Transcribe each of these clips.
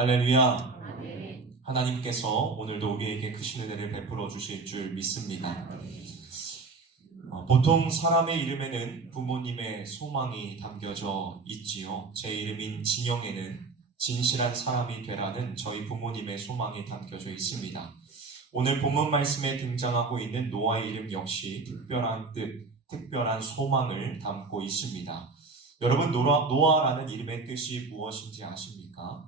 할렐루야. 하나님께서 오늘도 우리에게 크신 은혜를 베풀어 주실 줄 믿습니다. 보통 사람의 이름에는 부모님의 소망이 담겨져 있지요. 제 이름인 진영에는 진실한 사람이 되라는 저희 부모님의 소망이 담겨져 있습니다. 오늘 본문 말씀에 등장하고 있는 노아의 이름 역시 특별한 뜻, 특별한 소망을 담고 있습니다. 여러분, 노아라는 이름의 뜻이 무엇인지 아십니까?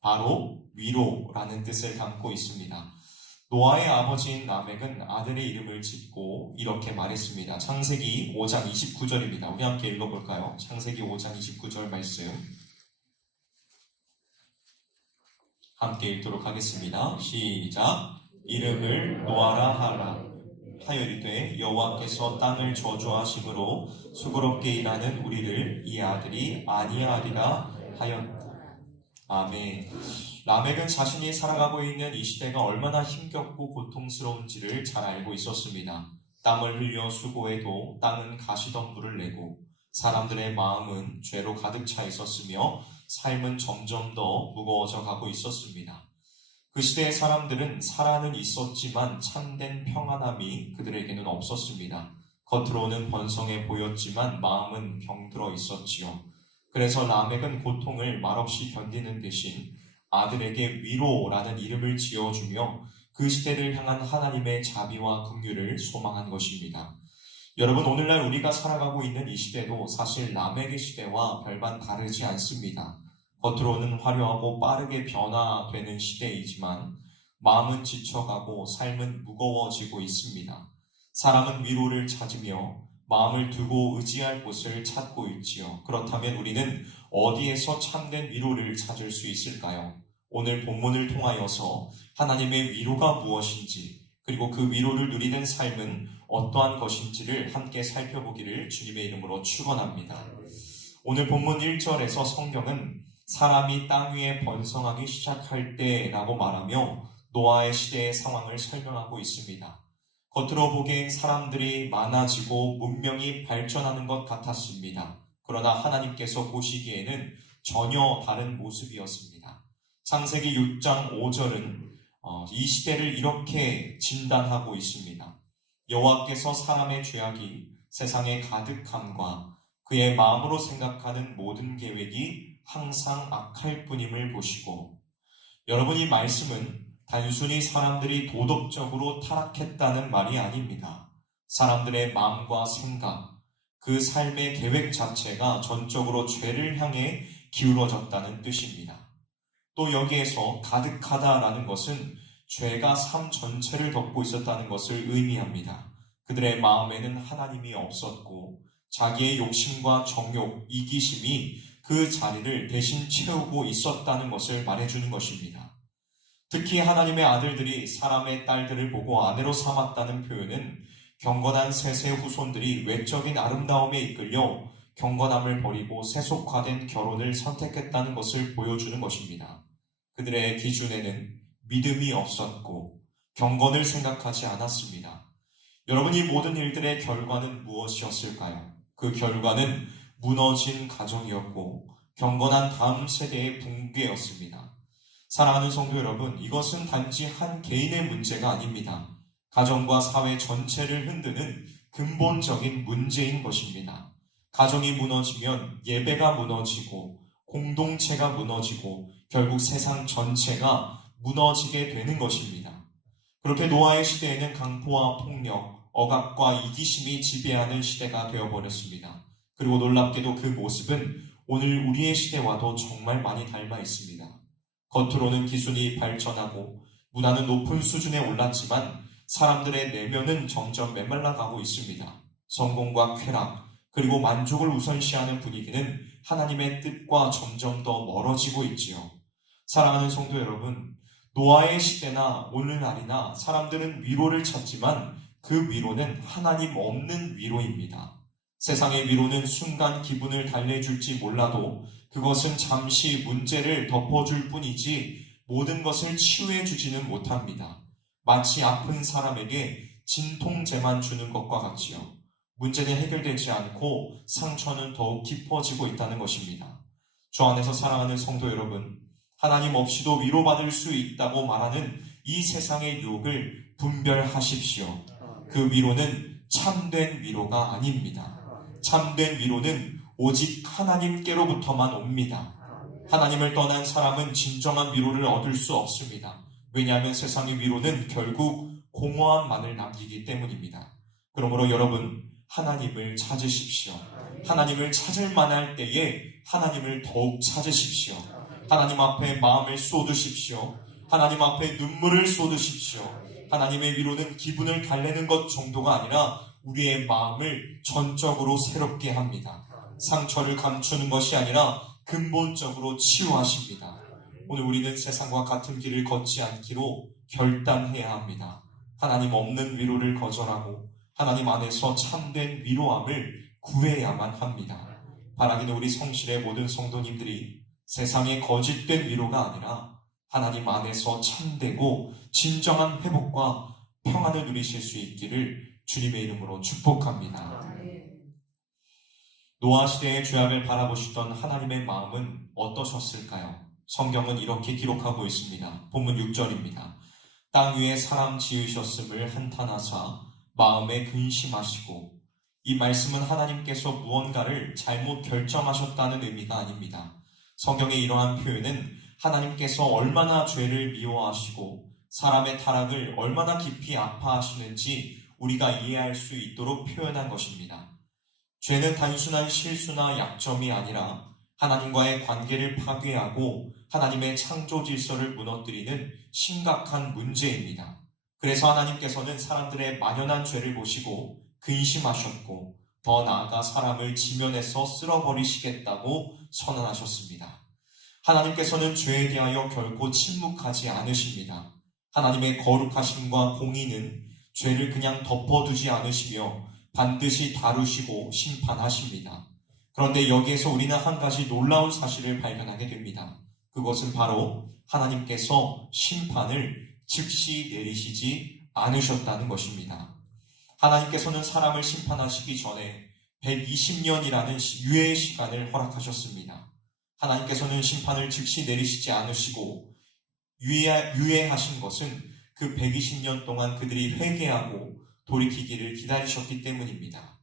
바로 위로라는 뜻을 담고 있습니다. 노아의 아버지인 라멕은 아들의 이름을 짓고 이렇게 말했습니다. 창세기 5장 29절입니다. 우리 함께 읽어볼까요? 창세기 5장 29절 말씀 함께 읽도록 하겠습니다. 시작. 이름을 노아라 하라. 하여리되 여호와께서 땅을 저주하심으로 수고롭게 일하는 우리를 이 아들이 아니하리라 하였다. 아멘. 라멕은 자신이 살아가고 있는 이 시대가 얼마나 힘겹고 고통스러운지를 잘 알고 있었습니다. 땀을 흘려 수고해도 땅은 가시덤불을 내고 사람들의 마음은 죄로 가득 차 있었으며 삶은 점점 더 무거워져 가고 있었습니다. 그 시대의 사람들은 살아는 있었지만 참된 평안함이 그들에게는 없었습니다. 겉으로는 번성해 보였지만 마음은 병들어 있었지요. 그래서 라멕은 고통을 말없이 견디는 대신 아들에게 위로라는 이름을 지어주며 그 시대를 향한 하나님의 자비와 긍휼을 소망한 것입니다. 여러분, 오늘날 우리가 살아가고 있는 이 시대도 사실 라멕의 시대와 별반 다르지 않습니다. 겉으로는 화려하고 빠르게 변화되는 시대이지만 마음은 지쳐가고 삶은 무거워지고 있습니다. 사람은 위로를 찾으며 마음을 두고 의지할 곳을 찾고 있지요. 그렇다면 우리는 어디에서 참된 위로를 찾을 수 있을까요? 오늘 본문을 통하여서 하나님의 위로가 무엇인지, 그리고 그 위로를 누리는 삶은 어떠한 것인지를 함께 살펴보기를 주님의 이름으로 축원합니다. 오늘 본문 1절에서 성경은 사람이 땅 위에 번성하기 시작할 때라고 말하며 노아의 시대의 상황을 설명하고 있습니다. 겉으로 보기엔 사람들이 많아지고 문명이 발전하는 것 같았습니다. 그러나 하나님께서 보시기에는 전혀 다른 모습이었습니다. 창세기 6장 5절은 이 시대를 이렇게 진단하고 있습니다. 여호와께서 사람의 죄악이 세상에 가득함과 그의 마음으로 생각하는 모든 계획이 항상 악할 뿐임을 보시고, 여러분, 이 말씀은 단순히 사람들이 도덕적으로 타락했다는 말이 아닙니다. 사람들의 마음과 생각, 그 삶의 계획 자체가 전적으로 죄를 향해 기울어졌다는 뜻입니다. 또 여기에서 가득하다라는 것은 죄가 삶 전체를 덮고 있었다는 것을 의미합니다. 그들의 마음에는 하나님이 없었고 자기의 욕심과 정욕, 이기심이 그 자리를 대신 채우고 있었다는 것을 말해주는 것입니다. 특히 하나님의 아들들이 사람의 딸들을 보고 아내로 삼았다는 표현은 경건한 셋의 후손들이 외적인 아름다움에 이끌려 경건함을 버리고 세속화된 결혼을 선택했다는 것을 보여주는 것입니다. 그들의 기준에는 믿음이 없었고 경건을 생각하지 않았습니다. 여러분, 이 모든 일들의 결과는 무엇이었을까요? 그 결과는 무너진 가정이었고 경건한 다음 세대의 붕괴였습니다. 사랑하는 성도 여러분, 이것은 단지 한 개인의 문제가 아닙니다. 가정과 사회 전체를 흔드는 근본적인 문제인 것입니다. 가정이 무너지면 예배가 무너지고 공동체가 무너지고 결국 세상 전체가 무너지게 되는 것입니다. 그렇게 노아의 시대에는 강포와 폭력, 억압과 이기심이 지배하는 시대가 되어버렸습니다. 그리고 놀랍게도 그 모습은 오늘 우리의 시대와도 정말 많이 닮아 있습니다. 겉으로는 기술이 발전하고 문화는 높은 수준에 올랐지만 사람들의 내면은 점점 메말라가고 있습니다. 성공과 쾌락, 그리고 만족을 우선시하는 분위기는 하나님의 뜻과 점점 더 멀어지고 있지요. 사랑하는 성도 여러분, 노아의 시대나 오늘날이나 사람들은 위로를 찾지만 그 위로는 하나님 없는 위로입니다. 세상의 위로는 순간 기분을 달래줄지 몰라도 그것은 잠시 문제를 덮어줄 뿐이지 모든 것을 치유해주지는 못합니다. 마치 아픈 사람에게 진통제만 주는 것과 같지요. 문제는 해결되지 않고 상처는 더욱 깊어지고 있다는 것입니다. 주 안에서 사랑하는 성도 여러분, 하나님 없이도 위로받을 수 있다고 말하는 이 세상의 유혹을 분별하십시오. 그 위로는 참된 위로가 아닙니다. 참된 위로는 오직 하나님께로부터만 옵니다. 하나님을 떠난 사람은 진정한 위로를 얻을 수 없습니다. 왜냐하면 세상의 위로는 결국 공허함만을 남기기 때문입니다. 그러므로 여러분, 하나님을 찾으십시오. 하나님을 찾을 만할 때에 하나님을 더욱 찾으십시오. 하나님 앞에 마음을 쏟으십시오. 하나님 앞에 눈물을 쏟으십시오. 하나님의 위로는 기분을 달래는 것 정도가 아니라 우리의 마음을 전적으로 새롭게 합니다. 상처를 감추는 것이 아니라 근본적으로 치유하십니다. 오늘 우리는 세상과 같은 길을 걷지 않기로 결단해야 합니다. 하나님 없는 위로를 거절하고 하나님 안에서 참된 위로함을 구해야만 합니다. 바라기는 우리 성실의 모든 성도님들이 세상의 거짓된 위로가 아니라 하나님 안에서 참되고 진정한 회복과 평안을 누리실 수 있기를 주님의 이름으로 축복합니다. 노아 시대의 죄악을 바라보시던 하나님의 마음은 어떠셨을까요? 성경은 이렇게 기록하고 있습니다. 본문 6절입니다. 땅 위에 사람 지으셨음을 한탄하사 마음에 근심하시고, 이 말씀은 하나님께서 무언가를 잘못 결정하셨다는 의미가 아닙니다. 성경의 이러한 표현은 하나님께서 얼마나 죄를 미워하시고 사람의 타락을 얼마나 깊이 아파하시는지 우리가 이해할 수 있도록 표현한 것입니다. 죄는 단순한 실수나 약점이 아니라 하나님과의 관계를 파괴하고 하나님의 창조 질서를 무너뜨리는 심각한 문제입니다. 그래서 하나님께서는 사람들의 만연한 죄를 보시고 근심하셨고 더 나아가 사람을 지면에서 쓸어버리시겠다고 선언하셨습니다. 하나님께서는 죄에 대하여 결코 침묵하지 않으십니다. 하나님의 거룩하심과 공의는 죄를 그냥 덮어두지 않으시며 반드시 다루시고 심판하십니다. 그런데 여기에서 우리는 한 가지 놀라운 사실을 발견하게 됩니다. 그것은 바로 하나님께서 심판을 즉시 내리시지 않으셨다는 것입니다. 하나님께서는 사람을 심판하시기 전에 120년이라는 유예의 시간을 허락하셨습니다. 하나님께서는 심판을 즉시 내리시지 않으시고 유예하신 것은 그 120년 동안 그들이 회개하고 돌이키기를 기다리셨기 때문입니다.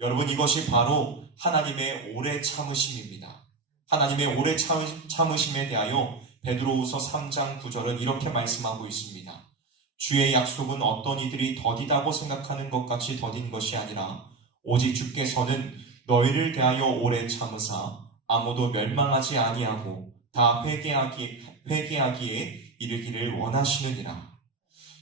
여러분, 이것이 바로 하나님의 오래 참으심입니다. 하나님의 오래 참으심에 대하여 베드로후서 3장 9절은 이렇게 말씀하고 있습니다. 주의 약속은 어떤 이들이 더디다고 생각하는 것 같이 더딘 것이 아니라 오직 주께서는 너희를 대하여 오래 참으사 아무도 멸망하지 아니하고 다 회개하기에 이르기를 원하시느니라.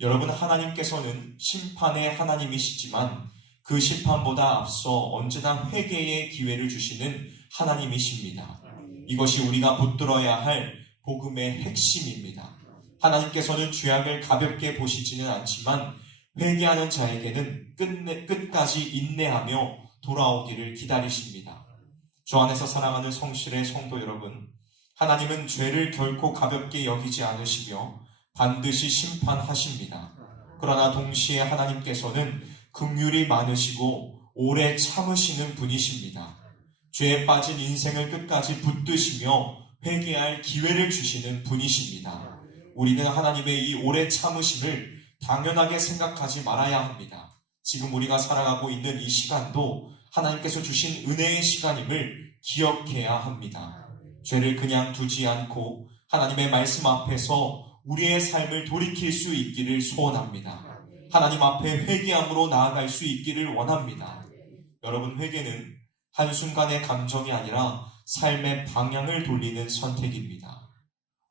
여러분, 하나님께서는 심판의 하나님이시지만 그 심판보다 앞서 언제나 회개의 기회를 주시는 하나님이십니다. 이것이 우리가 붙들어야 할 복음의 핵심입니다. 하나님께서는 죄악을 가볍게 보시지는 않지만 회개하는 자에게는 끝까지 인내하며 돌아오기를 기다리십니다. 주 안에서 사랑하는 성실의 성도 여러분, 하나님은 죄를 결코 가볍게 여기지 않으시며 반드시 심판하십니다. 그러나 동시에 하나님께서는 긍휼이 많으시고 오래 참으시는 분이십니다. 죄에 빠진 인생을 끝까지 붙드시며 회개할 기회를 주시는 분이십니다. 우리는 하나님의 이 오래 참으심을 당연하게 생각하지 말아야 합니다. 지금 우리가 살아가고 있는 이 시간도 하나님께서 주신 은혜의 시간임을 기억해야 합니다. 죄를 그냥 두지 않고 하나님의 말씀 앞에서 우리의 삶을 돌이킬 수 있기를 소원합니다. 하나님 앞에 회개함으로 나아갈 수 있기를 원합니다. 여러분, 회개는 한순간의 감정이 아니라 삶의 방향을 돌리는 선택입니다.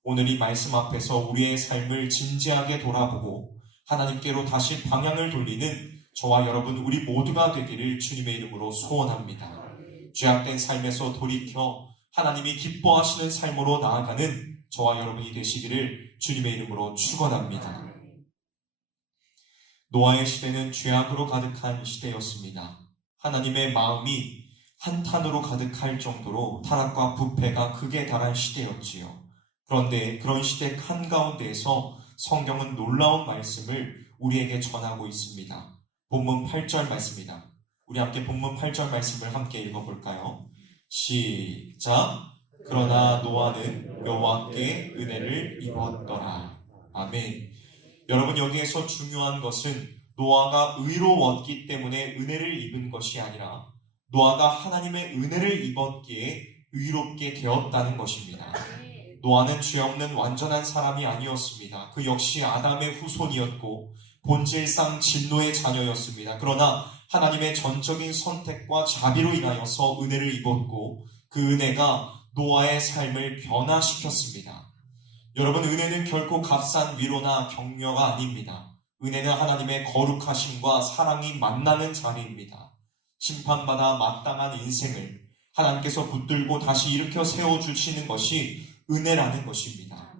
오늘 이 말씀 앞에서 우리의 삶을 진지하게 돌아보고 하나님께로 다시 방향을 돌리는 저와 여러분 우리 모두가 되기를 주님의 이름으로 소원합니다. 죄악된 삶에서 돌이켜 하나님이 기뻐하시는 삶으로 나아가는 저와 여러분이 되시기를 주님의 이름으로 축원합니다. 노아의 시대는 죄악으로 가득한 시대였습니다. 하나님의 마음이 한탄으로 가득할 정도로 타락과 부패가 극에 달한 시대였지요. 그런데 그런 시대 한가운데에서 성경은 놀라운 말씀을 우리에게 전하고 있습니다. 본문 8절 말씀입니다. 우리 함께 본문 8절 말씀을 함께 읽어볼까요? 시작! 그러나 노아는 여호와께 은혜를 입었더라. 아멘. 여러분, 여기에서 중요한 것은 노아가 의로웠기 때문에 은혜를 입은 것이 아니라 노아가 하나님의 은혜를 입었기에 의롭게 되었다는 것입니다. 노아는 죄 없는 완전한 사람이 아니었습니다. 그 역시 아담의 후손이었고 본질상 진노의 자녀였습니다. 그러나 하나님의 전적인 선택과 자비로 인하여서 은혜를 입었고 그 은혜가 노아의 삶을 변화시켰습니다. 여러분, 은혜는 결코 값싼 위로나 격려가 아닙니다. 은혜는 하나님의 거룩하심과 사랑이 만나는 자리입니다. 심판받아 마땅한 인생을 하나님께서 붙들고 다시 일으켜 세워주시는 것이 은혜라는 것입니다.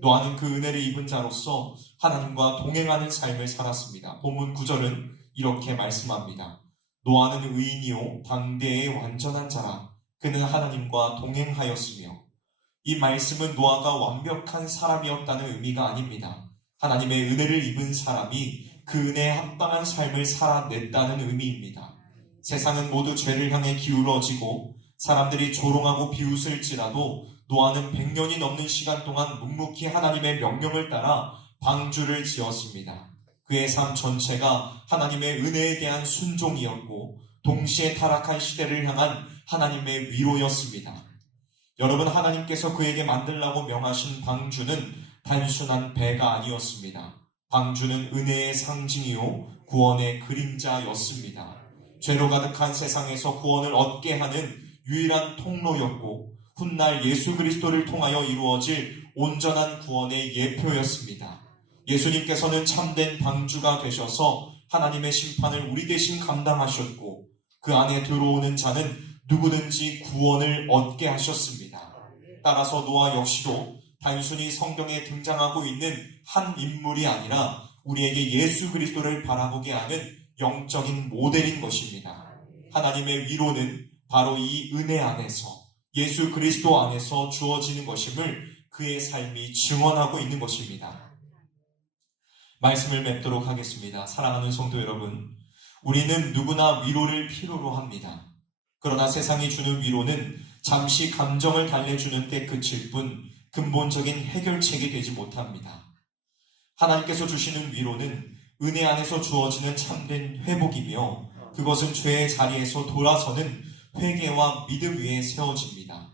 노아는 그 은혜를 입은 자로서 하나님과 동행하는 삶을 살았습니다. 본문 9절은 이렇게 말씀합니다. 노아는 의인이요 당대의 완전한 자라. 그는 하나님과 동행하였으며. 이 말씀은 노아가 완벽한 사람이었다는 의미가 아닙니다. 하나님의 은혜를 입은 사람이 그 은혜에 합당한 삶을 살아냈다는 의미입니다. 세상은 모두 죄를 향해 기울어지고 사람들이 조롱하고 비웃을지라도 노아는 100년이 넘는 시간 동안 묵묵히 하나님의 명령을 따라 방주를 지었습니다. 그의 삶 전체가 하나님의 은혜에 대한 순종이었고 동시에 타락한 시대를 향한 하나님의 위로였습니다. 여러분, 하나님께서 그에게 만들라고 명하신 방주는 단순한 배가 아니었습니다. 방주는 은혜의 상징이요 구원의 그림자였습니다. 죄로 가득한 세상에서 구원을 얻게 하는 유일한 통로였고 훗날 예수 그리스도를 통하여 이루어질 온전한 구원의 예표였습니다. 예수님께서는 참된 방주가 되셔서 하나님의 심판을 우리 대신 감당하셨고 그 안에 들어오는 자는 누구든지 구원을 얻게 하셨습니다. 따라서 노아 역시도 단순히 성경에 등장하고 있는 한 인물이 아니라 우리에게 예수 그리스도를 바라보게 하는 영적인 모델인 것입니다. 하나님의 위로는 바로 이 은혜 안에서 예수 그리스도 안에서 주어지는 것임을 그의 삶이 증언하고 있는 것입니다. 말씀을 맺도록 하겠습니다. 사랑하는 성도 여러분, 우리는 누구나 위로를 필요로 합니다. 그러나 세상이 주는 위로는 잠시 감정을 달래주는 데 그칠 뿐 근본적인 해결책이 되지 못합니다. 하나님께서 주시는 위로는 은혜 안에서 주어지는 참된 회복이며 그것은 죄의 자리에서 돌아서는 회개와 믿음 위에 세워집니다.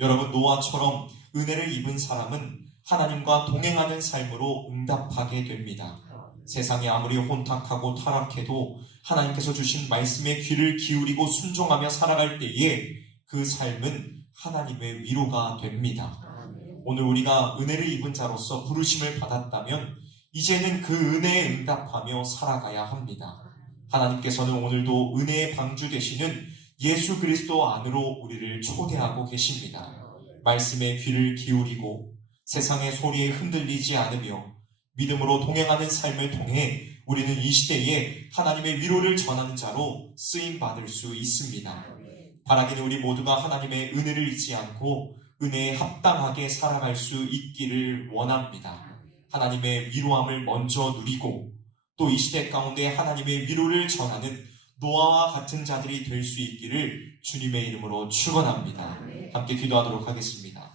여러분, 노아처럼 은혜를 입은 사람은 하나님과 동행하는 삶으로 응답하게 됩니다. 세상이 아무리 혼탁하고 타락해도 하나님께서 주신 말씀에 귀를 기울이고 순종하며 살아갈 때에 그 삶은 하나님의 위로가 됩니다. 오늘 우리가 은혜를 입은 자로서 부르심을 받았다면 이제는 그 은혜에 응답하며 살아가야 합니다. 하나님께서는 오늘도 은혜의 방주 되시는 예수 그리스도 안으로 우리를 초대하고 계십니다. 말씀에 귀를 기울이고 세상의 소리에 흔들리지 않으며 믿음으로 동행하는 삶을 통해 우리는 이 시대에 하나님의 위로를 전하는 자로 쓰임받을 수 있습니다. 바라기는 우리 모두가 하나님의 은혜를 잊지 않고 은혜에 합당하게 살아갈 수 있기를 원합니다. 하나님의 위로함을 먼저 누리고 또 이 시대 가운데 하나님의 위로를 전하는 노아와 같은 자들이 될 수 있기를 주님의 이름으로 축원합니다. 함께 기도하도록 하겠습니다.